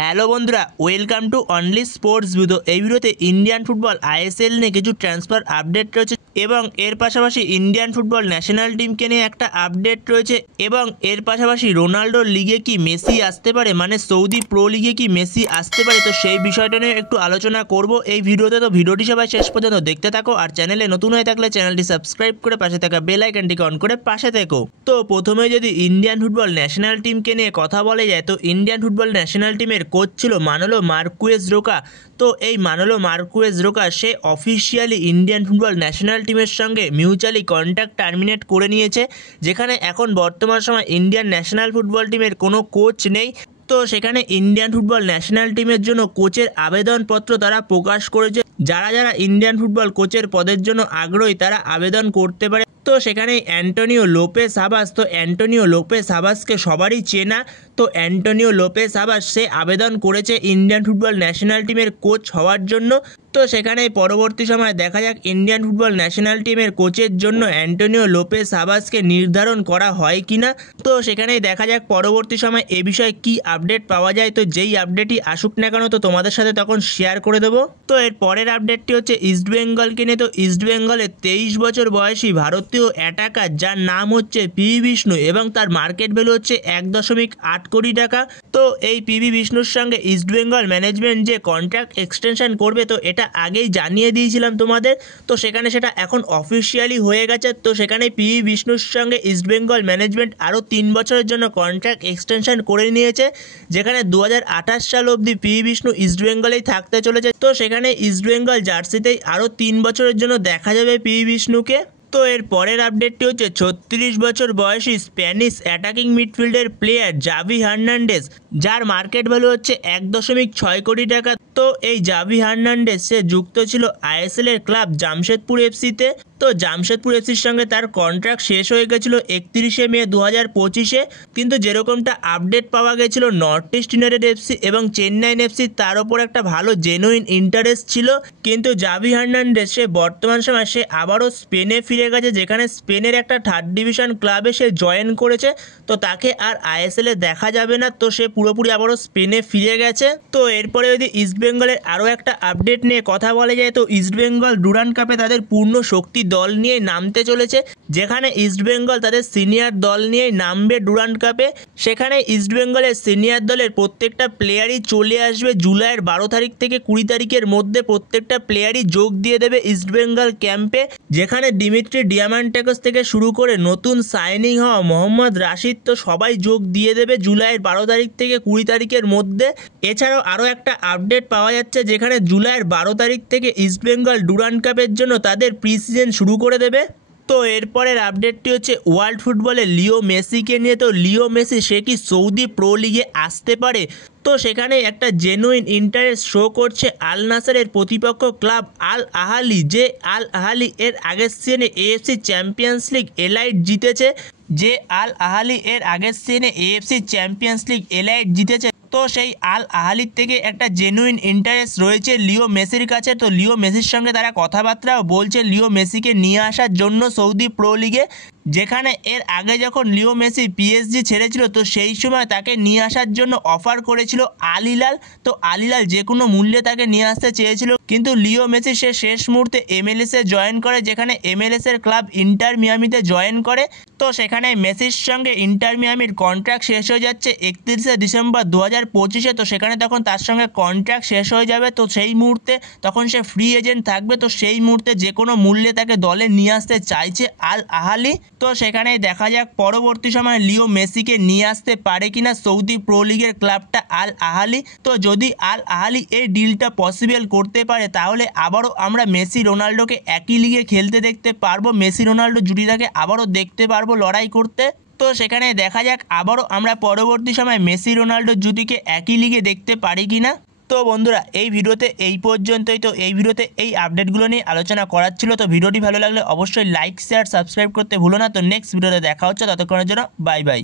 Hello বন্ধুরা, welcome to only sports video. এই ভিডিওতে ইন্ডিয়ান ফুটবল আইএসএল নিয়ে কিছু ট্রান্সফার আপডেট রয়েছে এবং এর পাশাপাশি ইন্ডিয়ান ফুটবল ন্যাশনাল টিমকে নিয়ে একটা আপডেট রয়েছে এবং এর পাশাপাশি রোনাল্ডোর লিগে কি মেসি আসতে পারে, মানে সৌদি প্রো লিগে কি মেসি আসতে পারে, তো সেই বিষয়টা নিয়ে একটু আলোচনা করব এই ভিডিওতে। তো ভিডিওটি সবাই শেষ পর্যন্ত দেখতে থাকো আর চ্যানেলে নতুন হয়ে থাকলে চ্যানেলটি সাবস্ক্রাইব করে পাশে থাকা বেল আইকনটিকে অন করে পাশে থেকো। তো প্রথমে যদি ইন্ডিয়ান ফুটবল ন্যাশনাল টিমকে নিয়ে কথা বলা যায়, তো ইন্ডিয়ান ফুটবল ন্যাশনাল টিমের কোচ ছিল মানোলো মার্কুয়েজ রোকা। তো এই মানোলো মার্কুয়েজ রোকা সে অফিসিয়ালি ইন্ডিয়ান ফুটবল ন্যাশনাল টিমের সঙ্গে মিউচুয়ালি কন্ট্যাক্ট টার্মিনেট করে নিয়েছে, যেখানে এখন বর্তমান সময় ইন্ডিয়ান ন্যাশনাল ফুটবল টিমের কোনো কোচ নেই। তো সেখানে ইন্ডিয়ান ফুটবল ন্যাশনাল টিমের জন্য কোচের আবেদনপত্র তারা প্রকাশ করেছে। যারা যারা ইন্ডিয়ান ফুটবল কোচের পদের জন্য আগ্রহী তারা আবেদন করতে পারে। তো সেখানে অ্যান্টোনিও লোপেস হাবাস, তো অ্যান্টোনিও লোপেস হাবাসকে সবারই চেনা। তো অ্যান্টোনিও লোপেস হাবাস সে আবেদন করেছে ইন্ডিয়ান ফুটবল ন্যাশনাল টিমের কোচ হওয়ার জন্য। তো সেখানে পরবর্তী সময় দেখা যাক ইন্ডিয়ান ফুটবল ন্যাশনাল টিমের কোচের জন্য অ্যান্টোনিও লোপেস হাবাসকে নির্ধারণ করা হয় কিনা। তো সেখানেই দেখা যাক পরবর্তী সময় এ বিষয়ে কি আপডেট পাওয়া যায়। তো যেই আপডেটই আসুক না কেন তো তোমাদের সাথে তখন শেয়ার করে দেবো। তো এর পরের আপডেটটি হচ্ছে ইস্টবেঙ্গলকে নিয়ে। তো ইস্টবেঙ্গলের 23 বছর বয়সী ভারতীয় অ্যাটাকার যার নাম হচ্ছে পিভি বিষ্ণু এবং তার মার্কেট ভ্যালু হচ্ছে 1.8 কোটি টাকা। তো এই পিভি বিষ্ণুর সঙ্গে ইস্টবেঙ্গল ম্যানেজমেন্ট যে কন্ট্রাক্ট এক্সটেনশন করবে, তো এটা আগেই জানিয়ে দিয়েছিলাম তোমাদের। তো সেখানে সেটা এখন অফিসিয়ালি হয়ে গেছে। তো সেখানে পিভি বিষ্ণুর সঙ্গে ইস্টবেঙ্গল ম্যানেজমেন্ট আরও 3 বছরের জন্য কন্ট্রাক্ট এক্সটেনশন করে নিয়েছে, যেখানে 2028 সাল অবধি পিভি বিষ্ণু ইস্টবেঙ্গলেই থাকতে চলেছে। তো সেখানে ইস্টবেঙ্গল জার্সিতেই আরও 3 বছরের জন্য দেখা যাবে পিভি বিষ্ণুকে। তো এর পরের আপডেটটি হচ্ছে 36 বছর বয়সী স্প্যানিশ অ্যাটাকিং মিডফিল্ডের প্লেয়ার জাভি হার্নান্ডেজ, যার মার্কেট ভ্যালু হচ্ছে 1.6 কোটি টাকা। তো এই জাভি হার্নান্ডেজ সে যুক্ত ছিল আইএসএল এর ক্লাব জামশেদপুর এফসিতে। তো জামশেদপুর এফসির সঙ্গে তার কন্ট্রাক্ট শেষ হয়ে গেছিলো 31শে মে 2025-এ, কিন্তু যেরকমটা আপডেট পাওয়া গেছিলো নর্থ ইস্ট ইউনাইটেড এফসি এবং চেন্নাইন এফসি তার ওপর একটা ভালো জেনুইন ইন্টারেস্ট ছিল। কিন্তু জাভি হার্নান্ডেজ সে বর্তমান সময় সে আবারও স্পেনে ফিরে গেছে, যেখানে স্পেনের একটা 3rd ডিভিশন ক্লাবে সে জয়েন করেছে। তো তাকে আর আইএসএলে দেখা যাবে না, তো সে পুরোপুরি আবারও স্পেনে ফিরে গেছে। তো এরপরে যদি ইস্টবেঙ্গলের আরও একটা আপডেট নিয়ে কথা বলা যায়, তো ইস্টবেঙ্গল ডুরান্ড কাপে তাদের পূর্ণ শক্তি দল নিয়ে নামতে চলেছে, যেখানে ইস্টবেঙ্গল তাদের সিনিয়র দল নিয়ে নামবে ডুরান্ড কাপে। সেখানে ইস্টবেঙ্গলের সিনিয়র দলের প্রত্যেকটা প্লেয়ারই চলে আসবে জুলাইয়ের 12 তারিখ থেকে 20 তারিখের মধ্যে। প্রত্যেকটা প্লেয়ারই যোগ দিয়ে দেবে ইস্টবেঙ্গল ক্যাম্পে, যেখানে দিমিত্রি ডিয়ামান্টেকস থেকে শুরু করে নতুন সাইনিং হওয়া মোহাম্মদ রাশিদ, তো সবাই যোগ দিয়ে দেবে জুলাইয়ের 12 তারিখ থেকে 20 তারিখের মধ্যে। এছাড়াও আরও একটা আপডেট পাওয়া যাচ্ছে, যেখানে জুলাইয়ের 12 তারিখ থেকে ইস্টবেঙ্গল ডুরান্ড কাপের জন্য তাদের প্রি সিজন শুরু করে দেবে। তো এরপরের আপডেটটি হচ্ছে ওয়ার্ল্ড ফুটবলে লিও মেসিকে নিয়ে। তো লিও মেসি সে কি সৌদি প্রো লিগে আসতে পারে? তো সেখানে একটা জেনুইন ইন্টারেস্ট শো করছে আল নাসেরের প্রতিপক্ষ ক্লাব আল আহালি, যে আল আহালি এর আগের সিজনে এএফসি চ্যাম্পিয়ন্স লিগ এলাইট জিতেছে, যে আল আহালি এর আগের সিজনে এএফসি চ্যাম্পিয়ন্স লিগ এলাইট জিতেছে। তো সেই আল আহালির থেকে একটা জেনুইন ইন্টারেস্ট রয়েছে লিও মেসির কাছে। তো লিও মেসির সঙ্গে তারা কথাবার্তাও বলছে লিও মেসিকে নিয়ে আসার জন্য সৌদি প্রো লিগে, যেখানে এর আগে যখন লিও মেসি পিএসজি ছেড়েছিল তো সেই সময় তাকে নিয়ে আসার জন্য অফার করেছিল আল হিলাল। তো আল হিলাল যে কোনো মূল্যে তাকে নিয়ে আসতে চেয়েছিল, কিন্তু লিও মেসি সে শেষ মুহূর্তে এমএলএসে জয়েন করে, যেখানে এমএলএসের ক্লাব ইন্টার মিয়ামিতে জয়েন করে। তো সেখানে মেসির সঙ্গে ইন্টার মিয়ামির কন্ট্রাক্ট শেষ হয়ে যাচ্ছে 31শে ডিসেম্বর 2025-এ। তো সেখানে তখন তার সঙ্গে কন্ট্রাক্ট শেষ হয়ে যাবে, তো সেই মুহূর্তে তখন সে ফ্রি এজেন্ট থাকবে। তো সেই মুহূর্তে যে কোনো মূল্যে তাকে দলে নিয়ে আসতে চাইছে আল আহালি। তো সেখানেই দেখা যাক পরবর্তী সময় লিও মেসিকে নিয়ে আসতে পারে কিনা সৌদি প্রো লিগের ক্লাবটা আল আহালি। তো যদি আল আহালি এই ডিলটা পসিবল করতে পারে তাহলে আবারও আমরা মেসি রোনাল্ডোকে একই লিগে খেলতে দেখতে পারবো, মেসি রোনাল্ডো জুটিটাকে আবারও দেখতে পারবো লড়াই করতে। তো সেখানে দেখা যাক আবারও আমরা পরবর্তী সময় মেসি রোনাল্ডো জুটিকে একই লিগে দেখতে পারি কিনা। তো বন্ধুরা এই ভিডিওতে এই পর্যন্তই। তো এই ভিডিওতে এই আপডেটগুলো নিয়ে আলোচনা করার ছিল। তো ভিডিওটি ভালো লাগলে অবশ্যই লাইক শেয়ার সাবস্ক্রাইব করতে ভুলো না। তো নেক্সট ভিডিওতে দেখা হচ্ছে, ততক্ষণের জন্য বাই বাই।